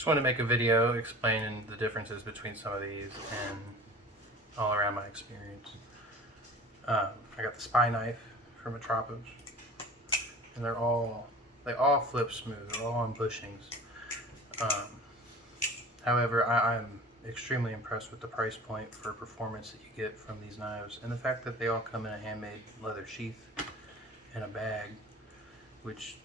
Just want to make a video explaining the differences between some of these and all around my experience. I got the spy knife from Atropos, and they all flip smooth. They're all on bushings. However, I'm extremely impressed with the price point for performance that you get from these knives, and the fact that they all come in a handmade leather sheath and a bag, which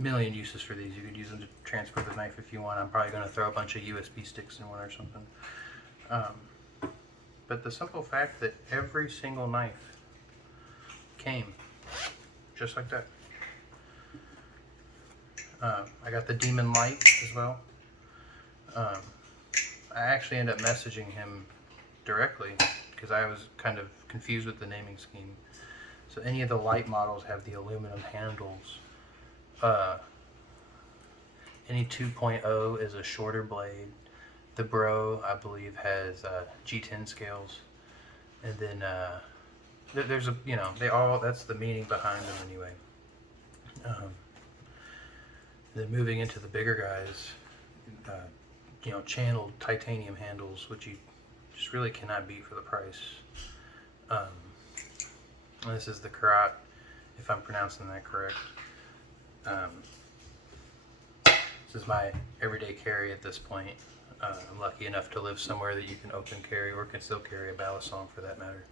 million uses for these. You could use them to transfer the knife if you want. I'm probably going to throw a bunch of USB sticks in one or something. But the simple fact that every single knife came just like that. I got the Demon Light as well. I actually ended up messaging him directly because I was kind of confused with the naming scheme. So any of the light models have the aluminum handles. Any 2.0 is a shorter blade. The Bro, I believe, has G10 scales, and then there's a that's the meaning behind them anyway. Then moving into the bigger guys, channeled titanium handles, which you just really cannot beat for the price. This is the Karat, if I'm pronouncing that correct. This is my everyday carry at this point. I'm lucky enough to live somewhere that you can open carry or can still carry a Balisong for that matter.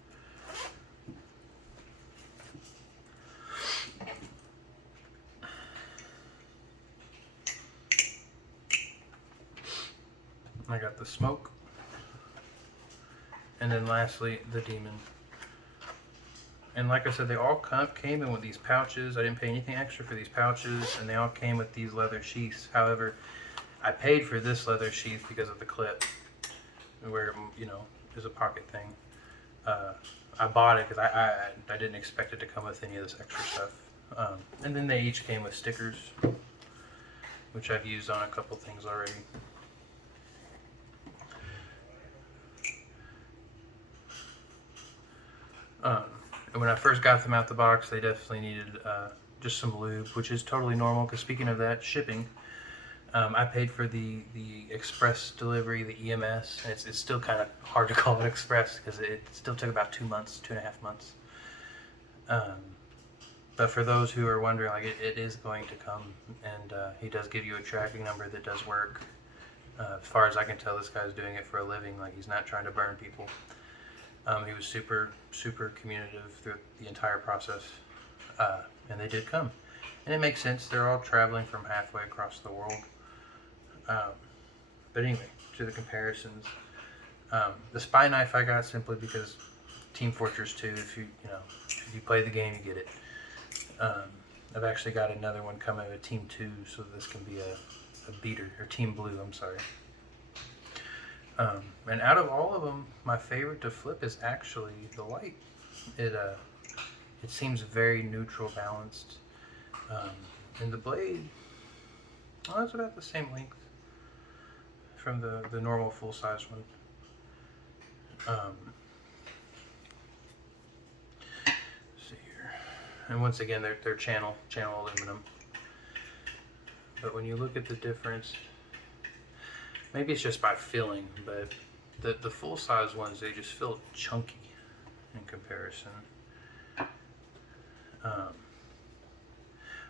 I got the Smoke. And then lastly, the Demon. And like I said, they all came in with these pouches. I didn't pay anything extra for these pouches, and they all came with these leather sheaths. However, I paid for this leather sheath because of the clip, where is a pocket thing. I bought it because I didn't expect it to come with any of this extra stuff. And then they each came with stickers, which I've used on a couple things already. And when I first got them out the box, they definitely needed just some lube, which is totally normal. Because speaking of that, shipping, I paid for the express delivery, the EMS. And it's still kind of hard to call it express because it still took about 2 months, 2.5 months. But for those who are wondering, like it is going to come, and he does give you a tracking number that does work. As far as I can tell, this guy's doing it for a living. Like, he's not trying to burn people. He was super communicative through the entire process, and they did come. And it makes sense. They're all traveling from halfway across the world. But anyway, to the comparisons. The spy knife I got simply because Team Fortress 2, if you play the game, you get it. I've actually got another one coming with Team 2, so this can be a beater, or Team Blue, I'm sorry. And out of all of them, my favorite to flip is actually the light. It seems very neutral, balanced. And the blade, well, it's about the same length from the normal full-size one. Let's see here. And once again, they're channel aluminum. But when you look at the difference, maybe it's just by feeling, but the full-size ones, they just feel chunky in comparison.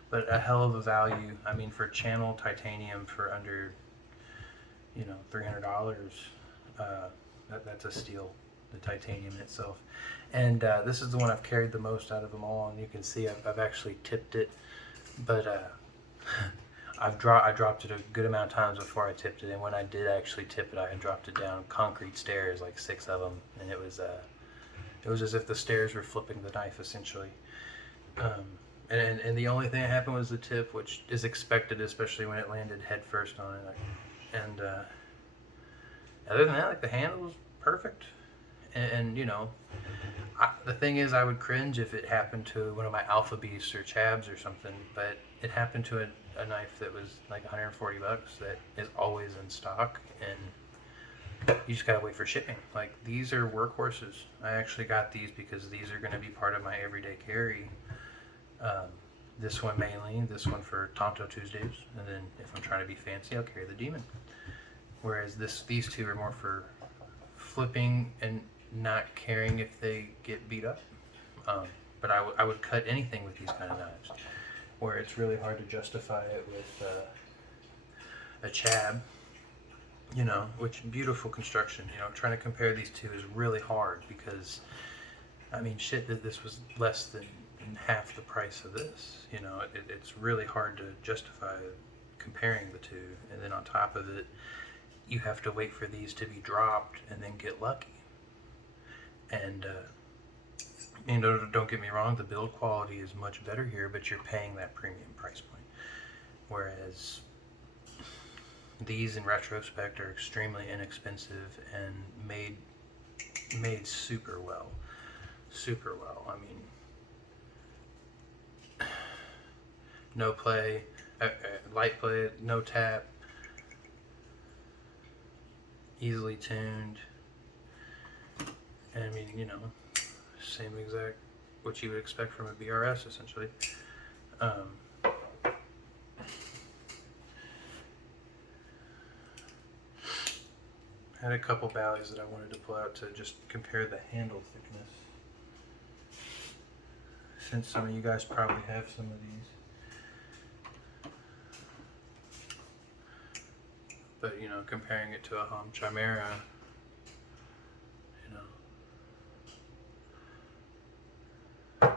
But a hell of a value. I mean, for channel titanium for under, $300, that's a steal, the titanium in itself. And this is the one I've carried the most out of them all, and you can see I've actually tipped it, but I dropped it a good amount of times before I tipped it, and when I did actually tip it, I had dropped it down concrete stairs, like 6 of them, and it was as if the stairs were flipping the knife, essentially. And the only thing that happened was the tip, which is expected, especially when it landed head first on it. And other than that, like, the handle was perfect. And the thing is, I would cringe if it happened to one of my Alpha Beasts or Chabs or something, but it happened to a knife that was like $140 that is always in stock, and you just gotta wait for shipping. Like, these are workhorses. I actually got these because these are going to be part of my everyday carry. This one mainly, this one for Tonto Tuesdays, and then if I'm trying to be fancy, I'll carry the Demon. Whereas these two are more for flipping and not caring if they get beat up. But I would cut anything with these kind of knives, where it's really hard to justify it with a Chab, you know, which beautiful construction. You know, trying to compare these two is really hard because, I mean, shit, that this was less than half the price of this. You know, it's really hard to justify comparing the two, and then on top of it, you have to wait for these to be dropped and then get lucky. And you know, don't get me wrong, the build quality is much better here, but you're paying that premium price point. Whereas these, in retrospect, are extremely inexpensive and made super well. Super well. I mean, no play, light play, no tap, easily tuned. And I mean, you know, same exact what you would expect from a BRS, essentially. Had a couple Bally's that I wanted to pull out to just compare the handle thickness, since some of you guys probably have some of these. But, you know, comparing it to a Chimera, you know,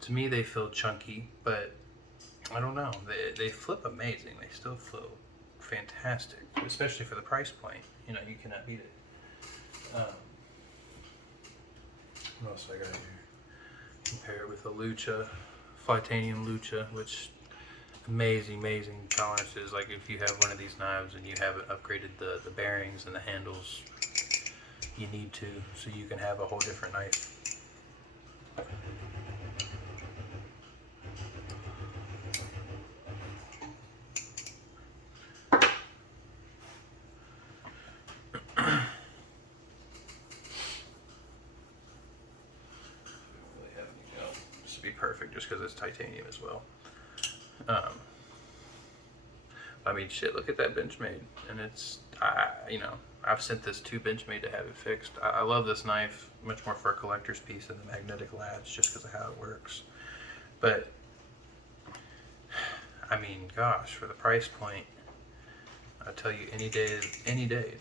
to me they feel chunky, but I don't know. They flip amazing. They still flip fantastic, especially for the price point. You know, you cannot beat it. What else I got here? Compare it with a Lucha, Flytanium Lucha, which amazing tolerances. Like if you have one of these knives and you haven't upgraded the bearings and the handles, you need to, so you can have a whole different knife. Be perfect just because it's titanium as well. I mean, shit, look at that Benchmade, and it's, you know, I've sent this to Benchmade to have it fixed. I love this knife much more for a collector's piece than the magnetic latch, just because of how it works. But I mean, gosh, for the price point, I tell you, any day, dude,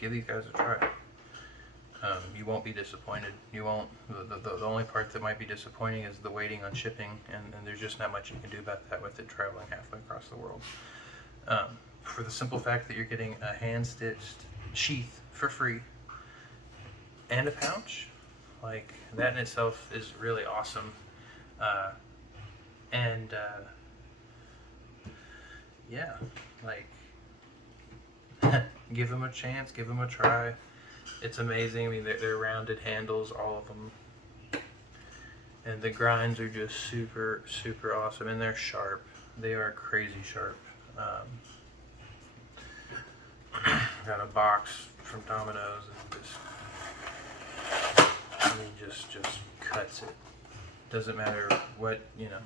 give these guys a try. You won't be disappointed. You won't. The only part that might be disappointing is the waiting on shipping, and there's just not much you can do about that with it traveling halfway across the world. For the simple fact that you're getting a hand-stitched sheath for free and a pouch, like, that in itself is really awesome. Yeah, like, give them a chance, give them a try. It's amazing. I mean, they're rounded handles, all of them. And the grinds are just super awesome. And they're sharp. They are crazy sharp. Got a box from Domino's and just cuts it. Doesn't matter what, you know.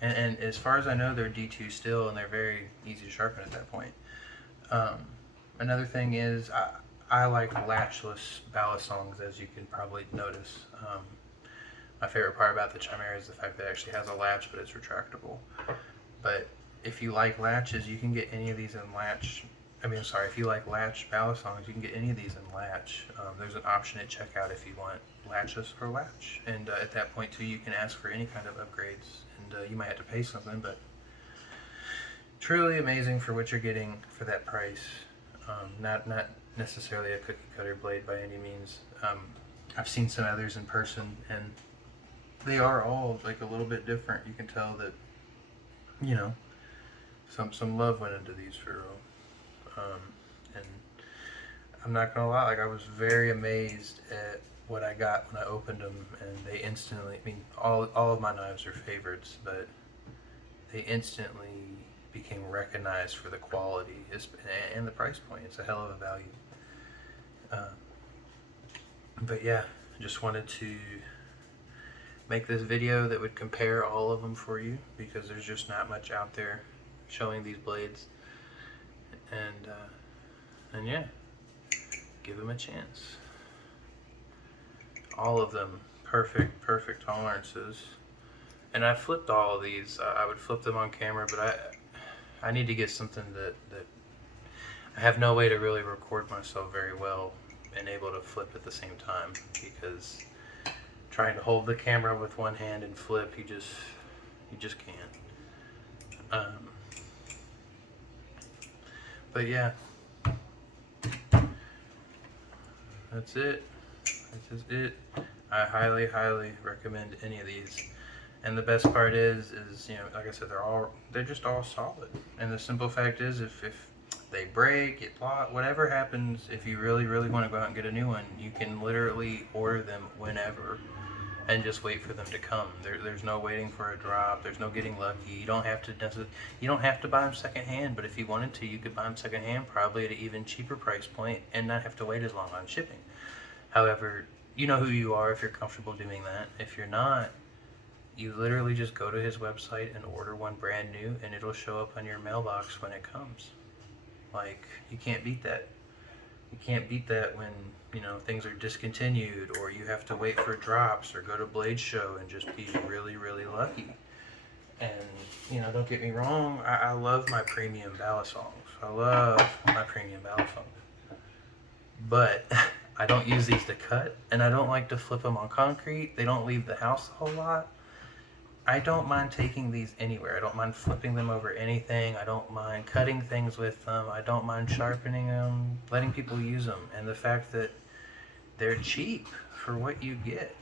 And as far as I know, they're D2 still, and they're very easy to sharpen at that point. Another thing is, I like latchless Balisongs, as you can probably notice. My favorite part about the Chimera is the fact that it actually has a latch, but it's retractable. But if you like latches, you can get any of these in latch. If you like latch Balisongs, you can get any of these in latch. There's an option at checkout if you want latchless or latch. And at that point, too, you can ask for any kind of upgrades. And you might have to pay something, but truly amazing for what you're getting for that price. Not necessarily a cookie cutter blade by any means. I've seen some others in person, and they are all like a little bit different. You can tell that, you know, some love went into these for real. And I'm not gonna lie, like, I was very amazed at what I got when I opened them, and they instantly, I mean, all of my knives are favorites, but they instantly became recognized for the quality and the price point. It's a hell of a value. But yeah, just wanted to make this video that would compare all of them for you, because there's just not much out there showing these blades. And yeah, give them a chance. All of them perfect tolerances. And I flipped all of these. I would flip them on camera, but I need to get something that I have no way to really record myself very well and able to flip at the same time, because trying to hold the camera with one hand and flip, you just can't. But yeah, that's it. That's just it. I highly recommend any of these. And the best part is you know, like I said, they're just all solid. And the simple fact is, if they break, get blocked, whatever happens, if you really want to go out and get a new one, you can literally order them whenever and just wait for them to come. There's no waiting for a drop. There's no getting lucky. You don't have to buy them secondhand, but if you wanted to, you could buy them secondhand, probably at an even cheaper price point, and not have to wait as long on shipping. However, you know who you are if you're comfortable doing that. If you're not, you literally just go to his website and order one brand new, and it'll show up on your mailbox when it comes. Like, you can't beat that. You can't beat that when, you know, things are discontinued, or you have to wait for drops, or go to Blade Show and just be really lucky. And, you know, don't get me wrong, I love my premium Balisongs. I love my premium Balisongs. But I don't use these to cut, and I don't like to flip them on concrete. They don't leave the house a whole lot. I don't mind taking these anywhere. I don't mind flipping them over anything. I don't mind cutting things with them. I don't mind sharpening them, letting people use them. And the fact that they're cheap for what you get.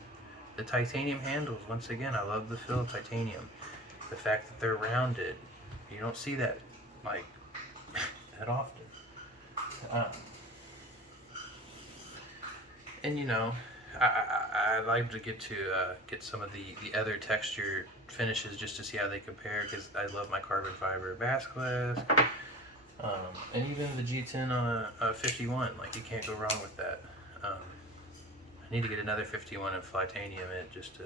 The titanium handles, once again, I love the feel of titanium. The fact that they're rounded, you don't see that, like, that often. And you know, I like to get some of the other texture finishes just to see how they compare, because I love my carbon fiber bass glass, and even the G10 on a 51. Like, you can't go wrong with that. I need to get another 51 and titanium in it just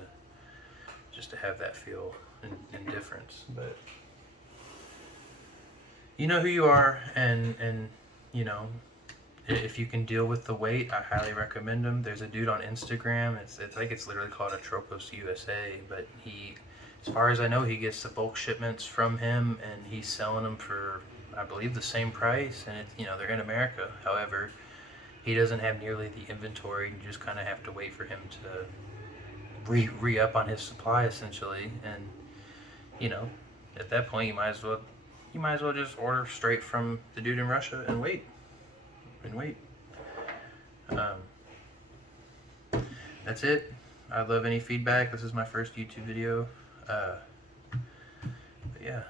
to have that feel and difference. But you know who you are, and you know, if you can deal with the weight, I highly recommend them. There's a dude on Instagram. It's I think it's literally called Atropos USA, but he, as far as I know, he gets the bulk shipments from him, and he's selling them for, I believe, the same price. And you know, they're in America. However, he doesn't have nearly the inventory. You just kind of have to wait for him to re-up on his supply, essentially. And you know, at that point, you might as well just order straight from the dude in Russia and wait. That's it. I'd love any feedback. This is my first YouTube video. But yeah.